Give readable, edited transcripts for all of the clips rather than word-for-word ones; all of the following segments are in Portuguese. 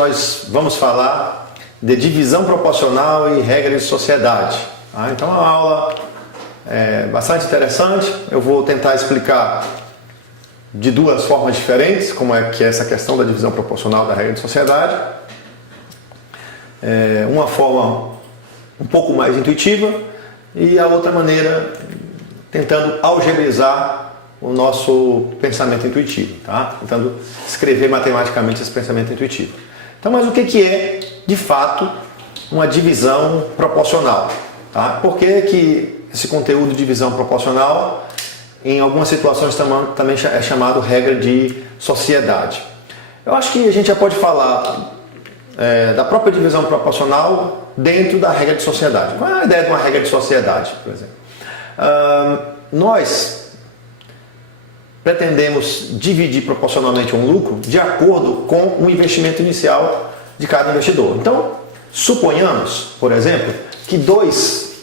nós vamos falar de divisão proporcional e regra de sociedade. Então é uma aula bastante interessante. Eu vou tentar explicar de duas formas diferentes como é que é essa questão da divisão proporcional da regra de sociedade. Uma forma um pouco mais intuitiva e a outra maneira tentando algebrizar o nosso pensamento intuitivo, tá? Tentando escrever matematicamente esse pensamento intuitivo. Então, mas o que é, de fato, uma divisão proporcional? Tá? Por que esse conteúdo de divisão proporcional, em algumas situações também é chamado regra de sociedade? Eu acho que a gente já pode falar da própria divisão proporcional dentro da regra de sociedade. Qual é a ideia de uma regra de sociedade, por exemplo? Nós pretendemos dividir proporcionalmente um lucro de acordo com o investimento inicial de cada investidor. Então, suponhamos, por exemplo, que duas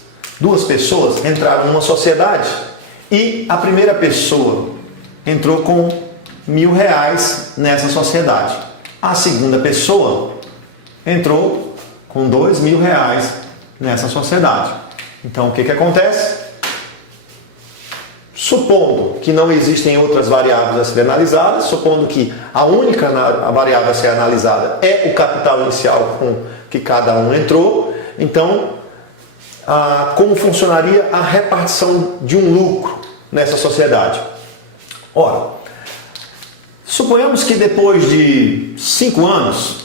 pessoas entraram numa sociedade e a primeira pessoa entrou com R$1.000 nessa sociedade. A segunda pessoa entrou com R$2.000 nessa sociedade. Então, o que acontece? Supondo que não existem outras variáveis a serem analisadas, supondo que a única variável a ser analisada é o capital inicial com que cada um entrou, então, como funcionaria a repartição de um lucro nessa sociedade? Ora, suponhamos que depois de 5 anos,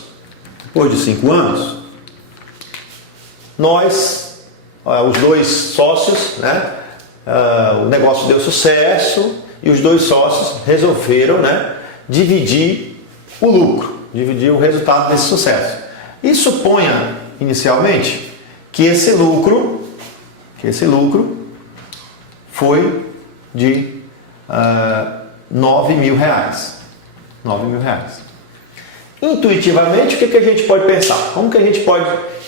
nós, os dois sócios, o negócio deu sucesso e os dois sócios resolveram dividir o lucro, dividir o resultado desse sucesso. E suponha inicialmente que esse lucro foi de R$9.000. Intuitivamente, o que a gente pode pensar? Como que a gente pode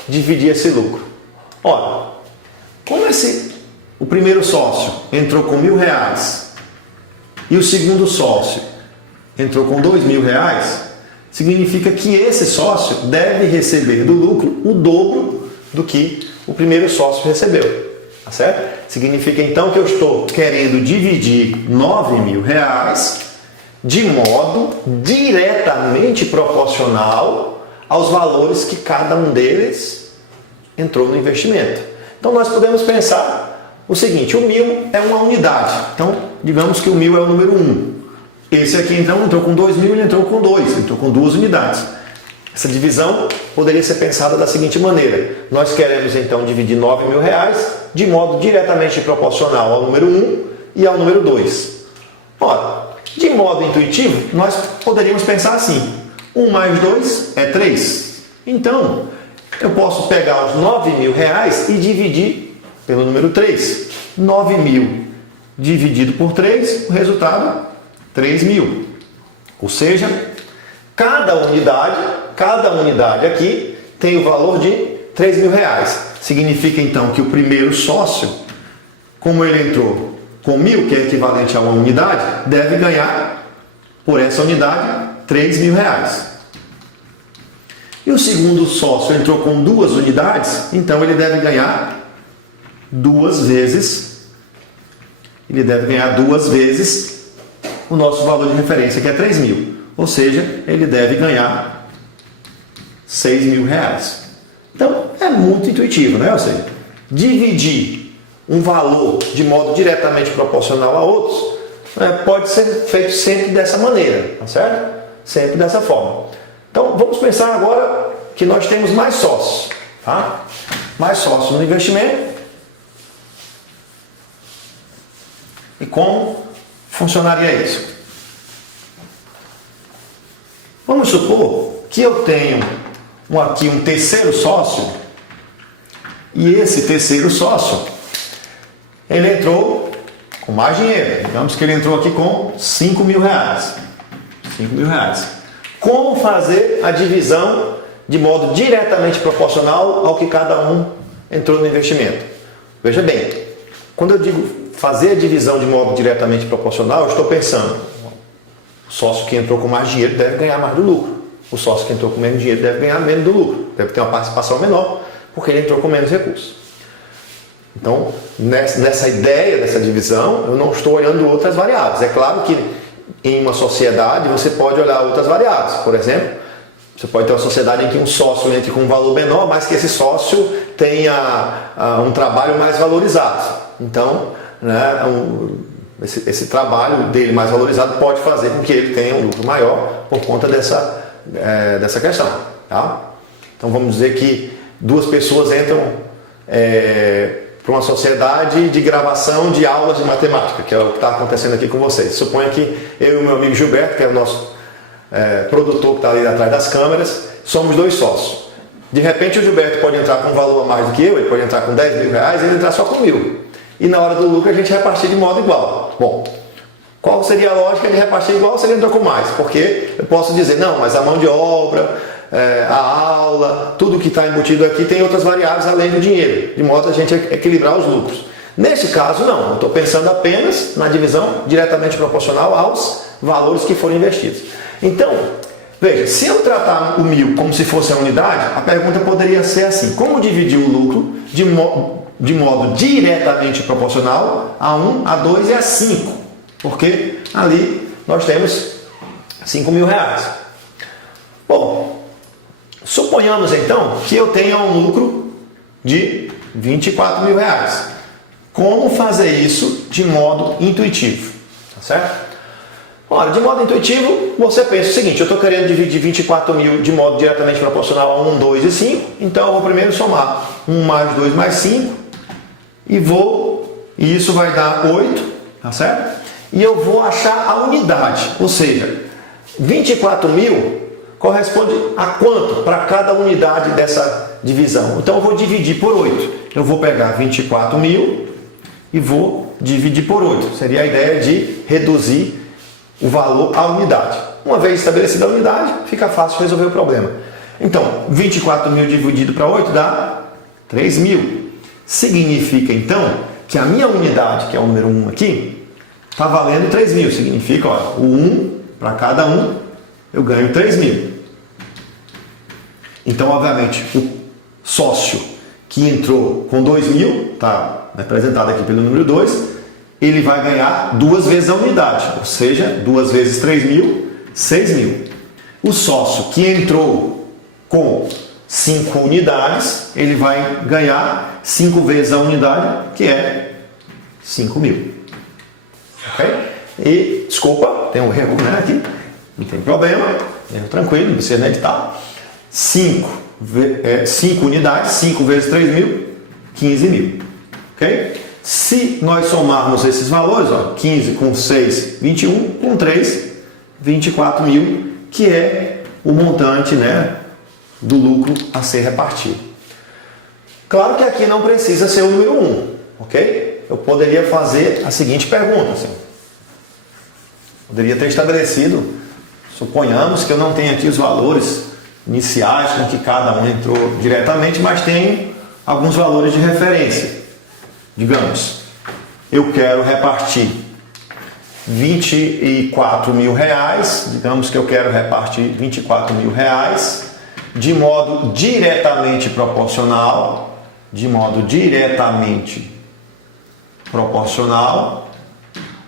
dividir esse lucro? Ora, como o primeiro sócio entrou com R$1.000 e o segundo sócio entrou com R$2.000, significa que esse sócio deve receber do lucro o dobro do que o primeiro sócio recebeu. Tá certo? Significa então que eu estou querendo dividir R$9.000 de modo diretamente proporcional aos valores que cada um deles entrou no investimento. Então nós podemos pensar o seguinte: o 1.000 é uma unidade. Então, digamos que o 1.000 é o número 1. Esse aqui então entrou com 2.000, ele entrou com 2, entrou com 2 unidades. Essa divisão poderia ser pensada da seguinte maneira: nós queremos então dividir R$9.000 de modo diretamente proporcional ao número 1 e ao número 2. Ora, de modo intuitivo, nós poderíamos pensar assim: 1 mais 2 é 3. Então, eu posso pegar os R$9.000 e dividir pelo número 3. 9.000 dividido por 3, o resultado 3.000. Ou seja, cada unidade aqui tem o valor de R$3.000. Significa então que o primeiro sócio, como ele entrou com 1.000, que é equivalente a uma unidade, deve ganhar por essa unidade R$3.000. E o segundo sócio entrou com 2 unidades, então ele deve ganhar duas vezes o nosso valor de referência, que é 3.000. Ou seja, ele deve ganhar R$6.000. Então, é muito intuitivo, né? Ou seja, dividir um valor de modo diretamente proporcional a outros pode ser feito sempre dessa maneira, tá certo? Sempre dessa forma. Então, vamos pensar agora que nós temos mais sócios, tá? Mais sócios no investimento. E como funcionaria isso? Vamos supor que eu tenho aqui um terceiro sócio e esse terceiro sócio ele entrou com mais dinheiro. Digamos que ele entrou aqui com R$5.000. Como fazer a divisão de modo diretamente proporcional ao que cada um entrou no investimento? Veja bem, quando eu digo fazer a divisão de modo diretamente proporcional, eu estou pensando, o sócio que entrou com mais dinheiro deve ganhar mais do lucro. o sócio que entrou com menos dinheiro deve ganhar menos do lucro, deve ter uma participação menor, porque ele entrou com menos recursos. Então, nessa ideia dessa divisão, eu não estou olhando outras variáveis. É claro que em uma sociedade você pode olhar outras variáveis. Por exemplo, você pode ter uma sociedade em que um sócio entre com um valor menor, mas que esse sócio tenha um trabalho mais valorizado. Então, né, esse trabalho dele mais valorizado pode fazer com que ele tenha um lucro maior por conta dessa questão. Tá? Então, vamos dizer que duas pessoas entram para uma sociedade de gravação de aulas de matemática, que é o que está acontecendo aqui com vocês. Suponha que eu e o meu amigo Gilberto, que é o nosso produtor que está ali atrás das câmeras, somos dois sócios. De repente o Gilberto pode entrar com um valor a mais do que eu, ele pode entrar com 10 mil reais e ele entrar só com 1.000. E na hora do lucro a gente repartir de modo igual. Bom, qual seria a lógica de repartir igual se ele entrou com mais? Porque eu posso dizer, não, mas a mão de obra, a aula, tudo que está embutido aqui tem outras variáveis além do dinheiro, de modo a gente equilibrar os lucros. Nesse caso não, eu estou pensando apenas na divisão diretamente proporcional aos valores que foram investidos. Então, veja, se eu tratar o 1.000 como se fosse a unidade, a pergunta poderia ser assim: como dividir o lucro de modo diretamente proporcional a 1, a 2 e a 5? Porque ali nós temos 5.000 reais. Bom, suponhamos então que eu tenha um lucro de 24.000 reais. Como fazer isso de modo intuitivo? Tá certo? Ora, de modo intuitivo, você pensa o seguinte: eu estou querendo dividir 24.000 de modo diretamente proporcional a 1, 2 e 5, então eu vou primeiro somar 1 mais 2 mais 5 e isso vai dar 8, tá certo? E eu vou achar a unidade, ou seja, 24.000 corresponde a quanto para cada unidade dessa divisão? Então eu vou dividir por 8. Eu vou pegar 24.000 e vou dividir por 8. Seria a ideia de reduzir o valor à unidade. Uma vez estabelecida a unidade, fica fácil resolver o problema. Então, 24.000 dividido para 8 dá 3.000. Significa então que a minha unidade, que é o número 1 aqui, está valendo 3.000. Significa, ó, o 1 para cada 1, eu ganho 3.000. Então, obviamente, o sócio que entrou com 2.000, está representado aqui pelo número 2, ele vai ganhar 2 vezes a unidade, ou seja, 2 vezes 3.000, 6.000. O sócio que entrou com 5 unidades, ele vai ganhar 5 vezes a unidade, que é 5.000. Ok? E, desculpa, tem um erro, né, aqui, não tem problema, erro tranquilo, não precisa editar. 5 unidades, 5 vezes 3.000, 15.000. Ok? Se nós somarmos esses valores, ó, 15 com 6, 21, com 3, 24.000, que é o montante, né, do lucro a ser repartido. Claro que aqui não precisa ser o número 1, ok? Eu poderia fazer a seguinte pergunta, assim. Poderia ter estabelecido, suponhamos que eu não tenho aqui os valores iniciais com que cada um entrou diretamente, mas tenho alguns valores de referência. Digamos, eu quero repartir 24.000 reais, digamos que eu quero repartir 24.000 reais de modo diretamente proporcional,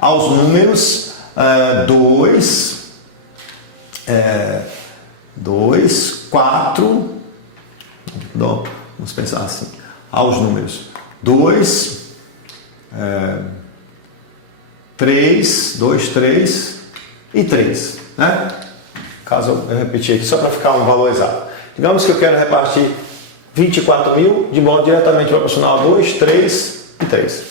aos números 2, 4, vamos pensar assim, aos números 2, 3 e 3, né? Caso eu repetir aqui só para ficar um valor exato. Digamos que eu quero repartir 24.000 de modo diretamente proporcional a 2, 3 e 3.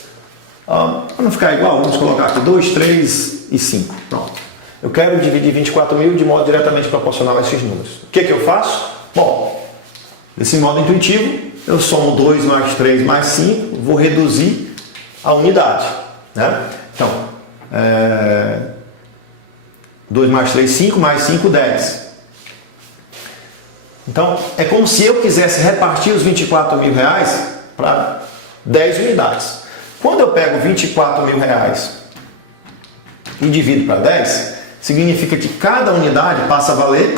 Para não ficar igual, vamos colocar aqui 2, 3 e 5. Pronto. Eu quero dividir 24.000 de modo diretamente proporcional a esses números. O que eu faço? Bom, desse modo intuitivo, eu somo 2 mais 3 mais 5, vou reduzir a unidade, né? Então, 2 mais 3, 5, mais 5, 10. Então, é como se eu quisesse repartir os 24.000 reais para 10 unidades. Quando eu pego 24.000 reais e divido para 10, significa que cada unidade passa a valer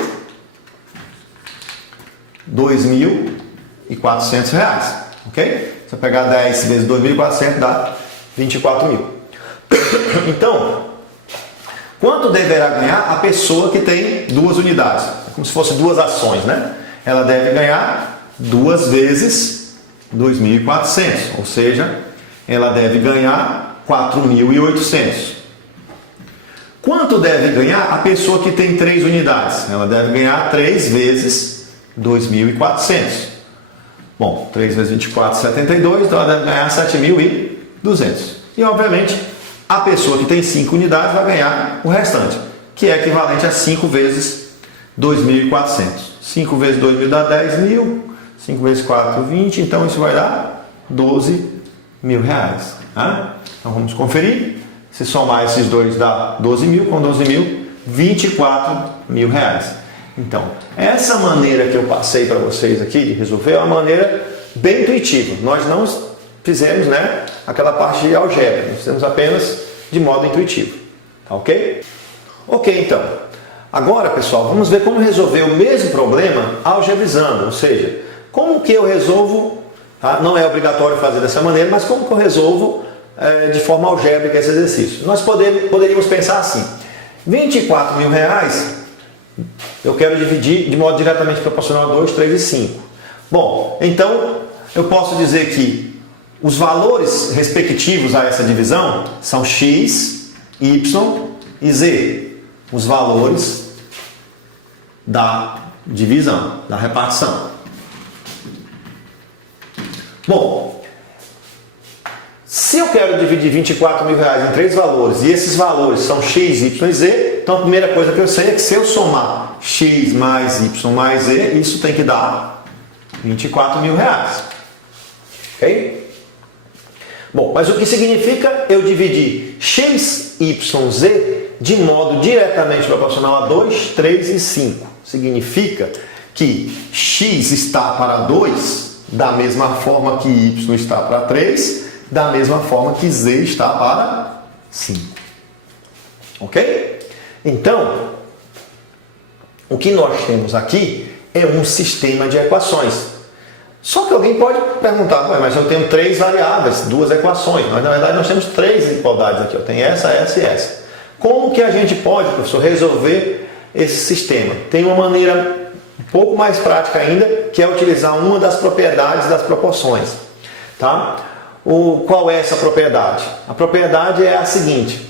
2.400, ok? Se eu pegar 10 vezes 2.400 dá 24 mil. Então, quanto deverá ganhar a pessoa que tem duas unidades? É como se fossem duas ações, né? Ela deve ganhar 2 vezes 2.400, ou seja, ela deve ganhar 4.800. Quanto deve ganhar a pessoa que tem 3 unidades? Ela deve ganhar 3 vezes 2.400. Bom, 3 vezes 24, 72, então ela deve ganhar 7.200. E, obviamente, a pessoa que tem 5 unidades vai ganhar o restante, que é equivalente a 5 vezes 2.400. 5 vezes 2.000 dá 10.000, 5 vezes 4, 20, então isso vai dar 12 mil reais. Tá? Então vamos conferir. Se somar esses dois dá 12 mil, com 12 mil, 24 mil reais. Então, essa maneira que eu passei para vocês aqui de resolver é uma maneira bem intuitiva. Nós não fizemos, né, aquela parte de algebra, nós fizemos apenas de modo intuitivo. Tá ok? Ok, então. Agora, pessoal, vamos ver como resolver o mesmo problema algebrizando, ou seja, como que eu resolvo, tá? Não é obrigatório fazer dessa maneira, mas como que eu resolvo de forma algébrica esse exercício. Nós poderíamos pensar assim, 24 mil reais eu quero dividir de modo diretamente proporcional a 2, 3 e 5. Bom, então eu posso dizer que os valores respectivos a essa divisão são x, y e z. Os valores da divisão, da repartição. Bom, se eu quero dividir 24 mil reais em 3 valores e esses valores são x, y e z, então a primeira coisa que eu sei é que se eu somar x mais y mais z, isso tem que dar 24 mil reais. Ok? Bom, mas o que significa eu dividir x, y, z de modo diretamente proporcional a 2, 3 e 5? Significa que x está para 2 da mesma forma que y está para 3, da mesma forma que z está para 5. Ok? Então, o que nós temos aqui é um sistema de equações. Só que alguém pode perguntar, mas eu tenho 3 variáveis, 2 equações. Mas na verdade nós temos 3 igualdades aqui. Eu tenho essa, essa e essa. Como que a gente pode, professor, resolver esse sistema? Tem uma maneira um pouco mais prática ainda, que é utilizar uma das propriedades das proporções. Tá? Qual é essa propriedade? A propriedade é a seguinte: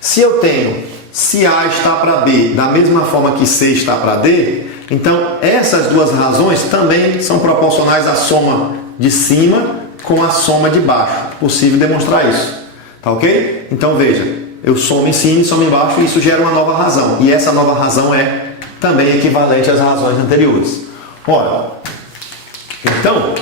se eu tenho se A está para B da mesma forma que C está para D, então essas duas razões também são proporcionais à soma de cima com a soma de baixo. Possível demonstrar isso. Tá ok? Então veja, eu somo em cima e somo embaixo e isso gera uma nova razão. E essa nova razão é também equivalente às razões anteriores. Ora, então,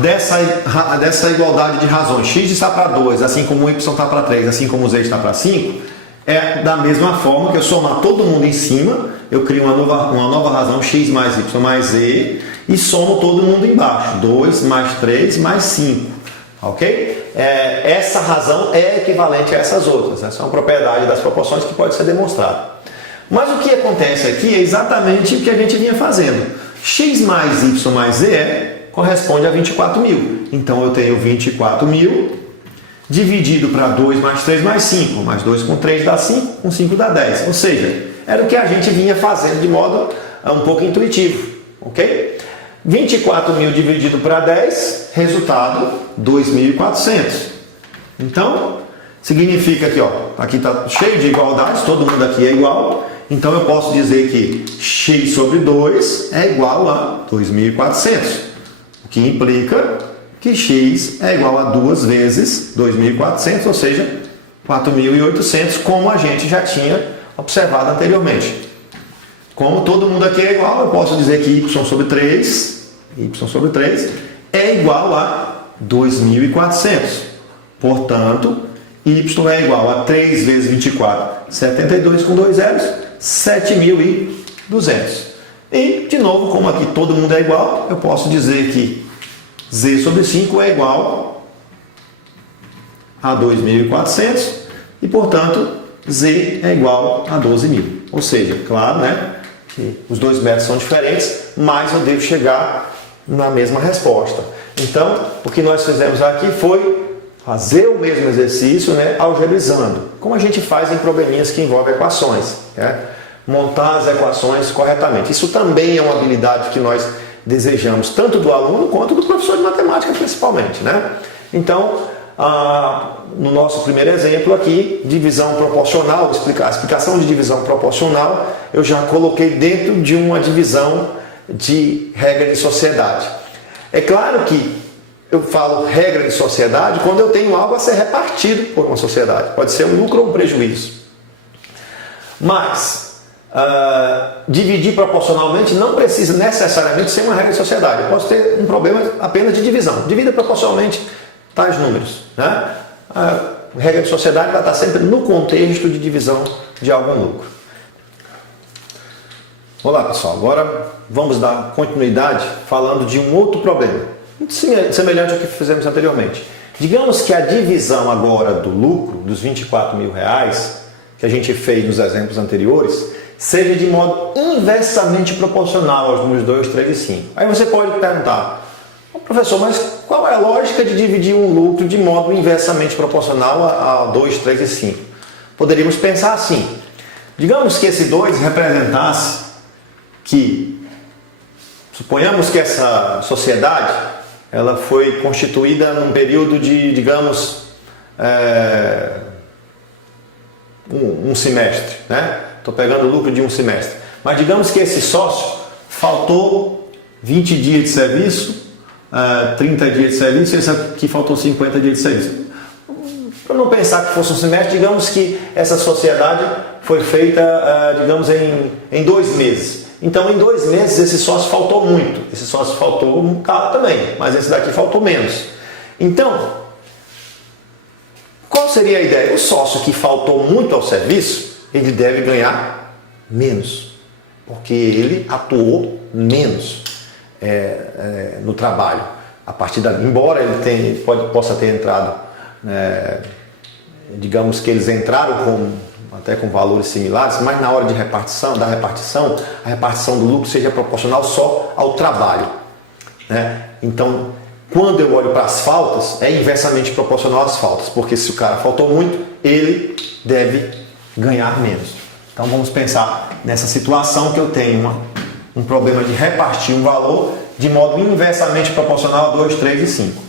dessa igualdade de razões, x está para 2, assim como y está para 3, assim como z está para 5, é da mesma forma que eu somar todo mundo em cima, eu crio uma nova razão, x mais y mais z, e somo todo mundo embaixo, 2 mais 3 mais 5. Ok? Essa razão é equivalente a essas outras. Essa é uma propriedade das proporções que pode ser demonstrada. Mas o que acontece aqui é exatamente o que a gente vinha fazendo. X mais y mais z corresponde a 24 mil. Então eu tenho 24 mil dividido para 2 mais 3 mais 5. Mais 2 com 3 dá 5, com 5 dá 10. Ou seja, era o que a gente vinha fazendo de modo um pouco intuitivo. Ok? 24 mil dividido para 10, resultado 2.400. Então, significa que aqui está cheio de igualdades, todo mundo aqui é igual. Então eu posso dizer que x sobre 2 é igual a 2.400. O que implica que x é igual a 2 vezes 2.400, ou seja, 4.800, como a gente já tinha observado anteriormente. Como todo mundo aqui é igual, eu posso dizer que y sobre 3 é igual a 2.400. Portanto, y é igual a 3 vezes 24, 72 com 2 zeros, 7.200. E, de novo, como aqui todo mundo é igual, eu posso dizer que z sobre 5 é igual a 2.400 e, portanto, z é igual a 12.000. Ou seja, claro, né, que os dois métodos são diferentes, mas eu devo chegar na mesma resposta. Então, o que nós fizemos aqui foi fazer o mesmo exercício, né, algebrizando, como a gente faz em probleminhas que envolvem equações, né? Montar as equações corretamente. Isso também é uma habilidade que nós desejamos, tanto do aluno quanto do professor de matemática, principalmente, né? Então, no nosso primeiro exemplo aqui, divisão proporcional, a explicação de divisão proporcional, eu já coloquei dentro de uma divisão de regra de sociedade. É claro que eu falo regra de sociedade quando eu tenho algo a ser repartido por uma sociedade. Pode ser um lucro ou um prejuízo. Mas dividir proporcionalmente não precisa necessariamente ser uma regra de sociedade. Eu posso ter um problema apenas de divisão. Divida proporcionalmente tais números, né? A regra de sociedade vai estar sempre no contexto de divisão de algum lucro. Olá pessoal, agora vamos dar continuidade falando de um outro problema, semelhante ao que fizemos anteriormente. Digamos que a divisão agora do lucro, dos R$24.000, que a gente fez nos exemplos anteriores, seja de modo inversamente proporcional aos números 2, 3 e 5. Aí você pode perguntar, professor, mas qual é a lógica de dividir um lucro de modo inversamente proporcional a 2, 3 e 5? Poderíamos pensar assim, digamos que esse 2 representasse que, suponhamos que essa sociedade ela foi constituída num período de, digamos, um semestre, né? Estou pegando o lucro de um semestre. Mas digamos que esse sócio faltou 20 dias de serviço, 30 dias de serviço, e esse aqui faltou 50 dias de serviço. Para não pensar que fosse um semestre, digamos que essa sociedade foi feita, digamos, em 2 meses. Então, em 2 meses, esse sócio faltou muito. Esse sócio faltou um cara também, mas esse daqui faltou menos. Então, qual seria a ideia? O sócio que faltou muito ao serviço, ele deve ganhar menos, porque ele atuou menos no trabalho. A partir dali, embora ele possa ter entrado, digamos que eles entraram até com valores similares, mas na hora de repartição, a repartição do lucro seja proporcional só ao trabalho, né? Então, quando eu olho para as faltas, é inversamente proporcional às faltas, porque se o cara faltou muito, ele deve ganhar menos. Então vamos pensar nessa situação que eu tenho um problema de repartir um valor de modo inversamente proporcional a 2, 3 e 5.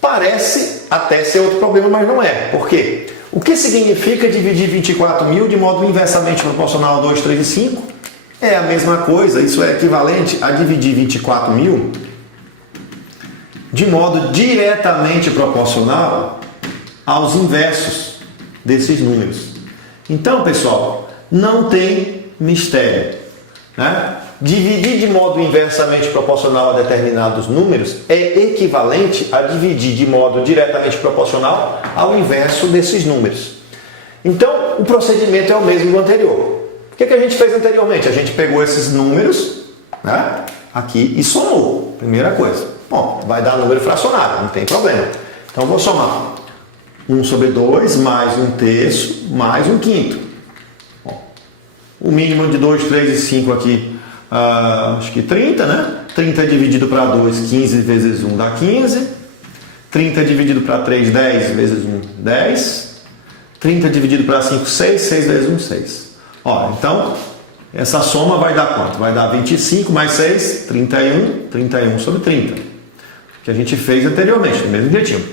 Parece até ser outro problema, mas não é. Por quê? O que significa dividir 24.000 de modo inversamente proporcional a 2, 3 e 5? É a mesma coisa, isso é equivalente a dividir 24.000 de modo diretamente proporcional aos inversos desses números. Então, pessoal, não tem mistério, né? Dividir de modo inversamente proporcional a determinados números é equivalente a dividir de modo diretamente proporcional ao inverso desses números. Então, o procedimento é o mesmo do anterior. O que a gente fez anteriormente? A gente pegou esses números, né, aqui e somou. Primeira coisa. Bom, vai dar número fracionário, não tem problema. Então, eu vou somar 1 sobre 2 mais 1/3 mais 1/5. Bom, o mínimo de 2, 3 e 5 aqui, acho que 30, né? 30 dividido para 2, 15 vezes 1 dá 15. 30 dividido para 3, 10 vezes 1, 10. 30 dividido para 5, 6. 6 vezes 1, 6. Ó, então, essa soma vai dar quanto? Vai dar 25 mais 6, 31. 31 sobre 30. Que a gente fez anteriormente, do mesmo jeitinho.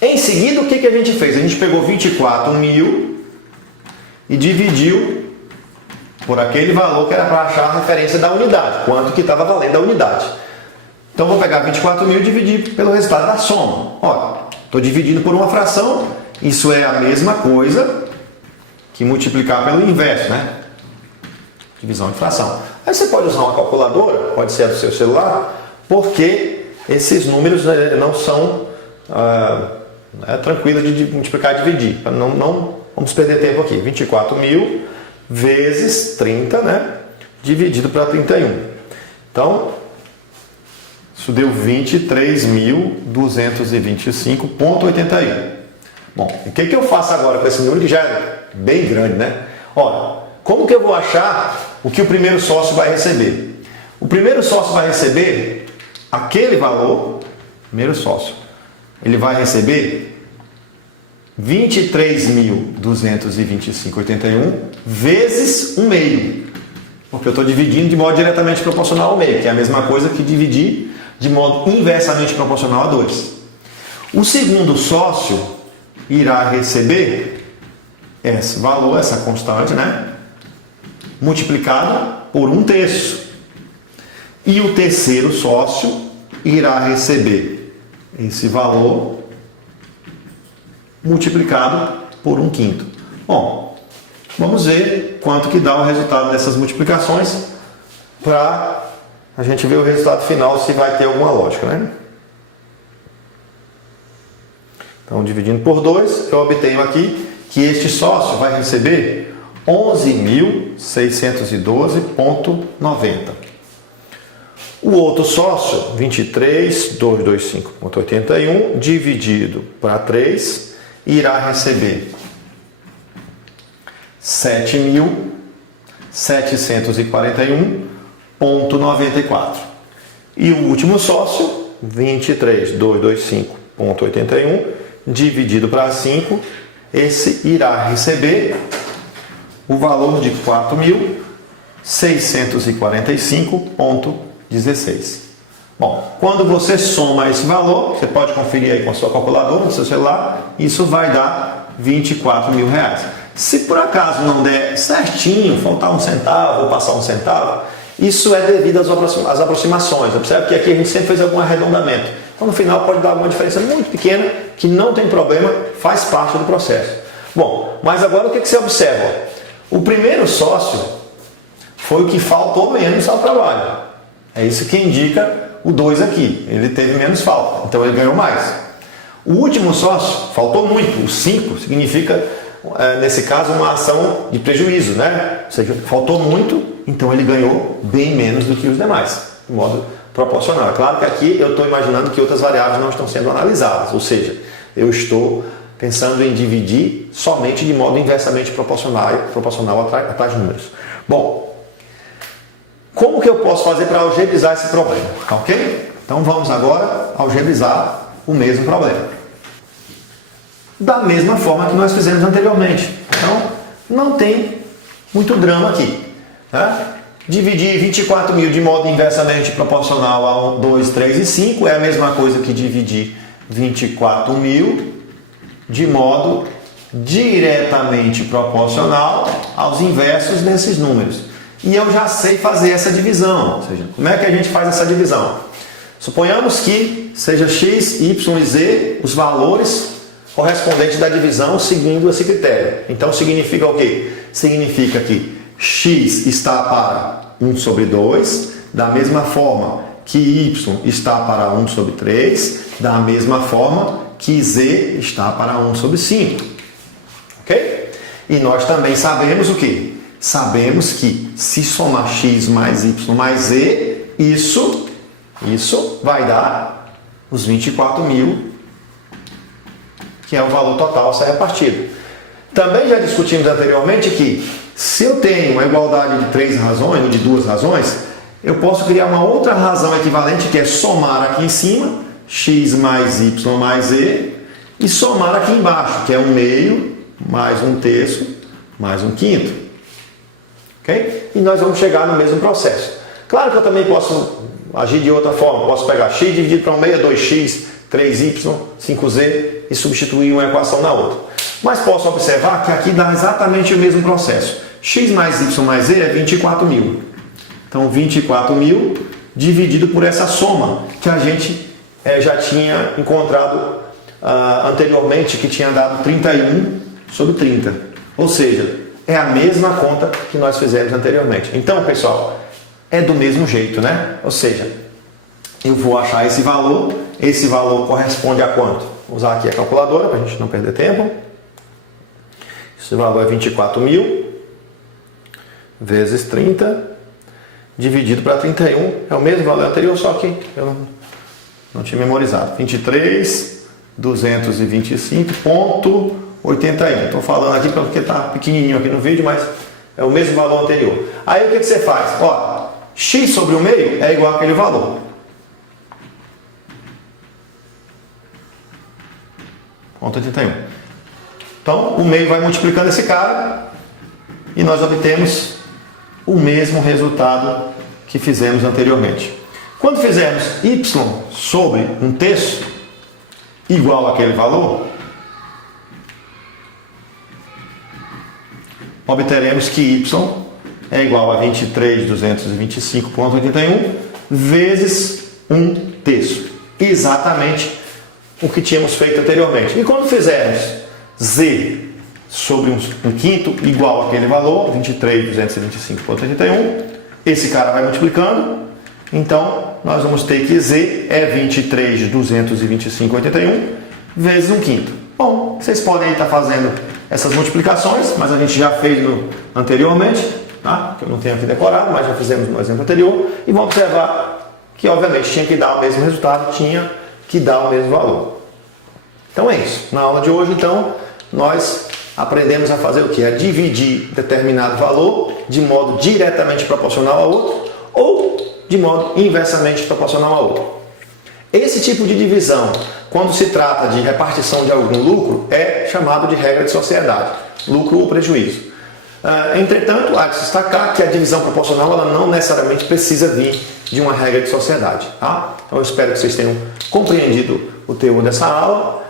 Em seguida, o que a gente fez? A gente pegou 24.000 e dividiu por aquele valor que era para achar a referência da unidade, quanto que estava valendo a unidade. Então, vou pegar 24.000 e dividir pelo resultado da soma. Ó, estou dividindo por uma fração, isso é a mesma coisa que multiplicar pelo inverso, né? Divisão de fração. Aí você pode usar uma calculadora, pode ser a do seu celular, porque esses números não são tranquilos de multiplicar e dividir. Não vamos perder tempo aqui. 24.000 vezes 30, né? Dividido para 31. Então, isso deu 23.225,81. Bom, o que eu faço agora com esse número que já é bem grande, né? Ora, como que eu vou achar o que o primeiro sócio vai receber. O primeiro sócio vai receber aquele valor, primeiro sócio, ele vai receber 23.225,81 vezes 1 meio. Porque eu estou dividindo de modo diretamente proporcional ao meio, que é a mesma coisa que dividir de modo inversamente proporcional a 2. O segundo sócio irá receber esse valor, essa constante, né? Multiplicado por 1/3. E o terceiro sócio irá receber esse valor multiplicado por 1/5. Bom, vamos ver quanto que dá o resultado dessas multiplicações para a gente ver o resultado final, se vai ter alguma lógica, né? Então, dividindo por 2, eu obtenho aqui que este sócio vai receber 11.612,90. O outro sócio, 23.225,81, dividido para 3, irá receber 7.741,94. E o último sócio, 23.225,81, dividido para 5, esse irá receber o valor de 4.645,16. Bom, quando você soma esse valor, você pode conferir aí com a sua calculadora, no seu celular, isso vai dar R$24.000. Se por acaso não der certinho, faltar 1 centavo ou passar 1 centavo, isso é devido às aproximações. Observe que aqui a gente sempre fez algum arredondamento. Então no final pode dar alguma diferença muito pequena, que não tem problema, faz parte do processo. Bom, mas agora o que você observa? O primeiro sócio foi o que faltou menos ao trabalho. É isso que indica o 2 aqui. Ele teve menos falta, então ele ganhou mais. O último sócio faltou muito. O 5 significa, nesse caso, uma ação de prejuízo, né? Ou seja, faltou muito, então ele ganhou bem menos do que os demais, de modo proporcional. É claro que aqui eu estou imaginando que outras variáveis não estão sendo analisadas, ou seja, eu estou pensando em dividir somente de modo inversamente proporcional atrás de números. Bom, como que eu posso fazer para algebrizar esse problema? Ok? Então vamos agora algebrizar o mesmo problema. Da mesma forma que nós fizemos anteriormente. Então, não tem muito drama aqui. Né? Dividir 24.000 de modo inversamente proporcional a 1, 2, 3 e 5 é a mesma coisa que dividir 24.000 de modo diretamente proporcional aos inversos desses números. E eu já sei fazer essa divisão. Ou seja, como é que a gente faz essa divisão? Suponhamos que seja x, y e z os valores correspondentes da divisão seguindo esse critério. Então significa o quê? Significa que x está para 1 sobre 2, da mesma forma que y está para 1 sobre 3, da mesma forma que z está para 1 sobre 5. Ok? E nós também sabemos o quê? Sabemos que se somar x mais y mais z, isso vai dar os 24.000, que é o valor total a ser repartido. Também já discutimos anteriormente que se eu tenho uma igualdade de 3 razões, ou de 2 razões, eu posso criar uma outra razão equivalente, que é somar aqui em cima, x mais y mais z, e somar aqui embaixo, que é 1/2 mais 1/3 mais 1/5. Ok? E nós vamos chegar no mesmo processo. Claro que eu também posso agir de outra forma. Posso pegar x dividido para 1/6 é 2x, 3y, 5z e substituir uma equação na outra. Mas posso observar que aqui dá exatamente o mesmo processo. X mais y mais z é 24.000. Então 24.000 dividido por essa soma que a gente já tinha encontrado anteriormente, que tinha dado 31 sobre 30. Ou seja, é a mesma conta que nós fizemos anteriormente. Então, pessoal, é do mesmo jeito, né? Ou seja, eu vou achar esse valor corresponde a quanto? Vou usar aqui a calculadora para a gente não perder tempo. Esse valor é 24.000 vezes 30 dividido para 31. É o mesmo valor anterior, só que eu não tinha memorizado. 23.225,81. Estou falando aqui porque está pequenininho aqui no vídeo, mas É o mesmo valor anterior. Aí o que você faz? Ó, x sobre o meio é igual àquele valor. Ponto 81. Então, o meio vai multiplicando esse cara e nós obtemos o mesmo resultado que fizemos anteriormente. Quando fizermos y sobre 1/3 igual àquele valor, obteremos que y é igual a 23.225,81 vezes 1/3. Exatamente o que tínhamos feito anteriormente. E quando fizermos z sobre 1/5 igual àquele valor, 23.225,81, esse cara vai multiplicando. Então, nós vamos ter que z é 23.225,81 vezes 1/5. Bom, vocês podem estar fazendo essas multiplicações, mas a gente já fez anteriormente, tá? Que eu não tenho aqui decorado, mas já fizemos no exemplo anterior. E vamos observar que, obviamente, tinha que dar o mesmo resultado, tinha que dar o mesmo valor. Então é isso. Na aula de hoje, então, nós aprendemos a fazer o que? A dividir determinado valor de modo diretamente proporcional a outro ou de modo inversamente proporcional a outro. Esse tipo de divisão, quando se trata de repartição de algum lucro, é chamado de regra de sociedade, lucro ou prejuízo. Entretanto, há de se destacar que a divisão proporcional ela não necessariamente precisa vir de uma regra de sociedade. Tá? Então eu espero que vocês tenham compreendido o teor dessa aula.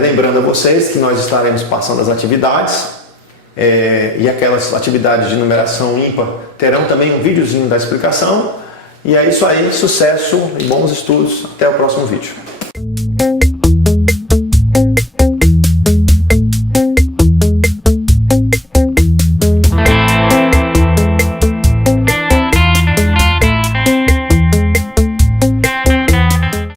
Lembrando a vocês que nós estaremos passando as atividades e aquelas atividades de numeração ímpar terão também um videozinho da explicação. E é isso aí, sucesso e bons estudos. Até o próximo vídeo.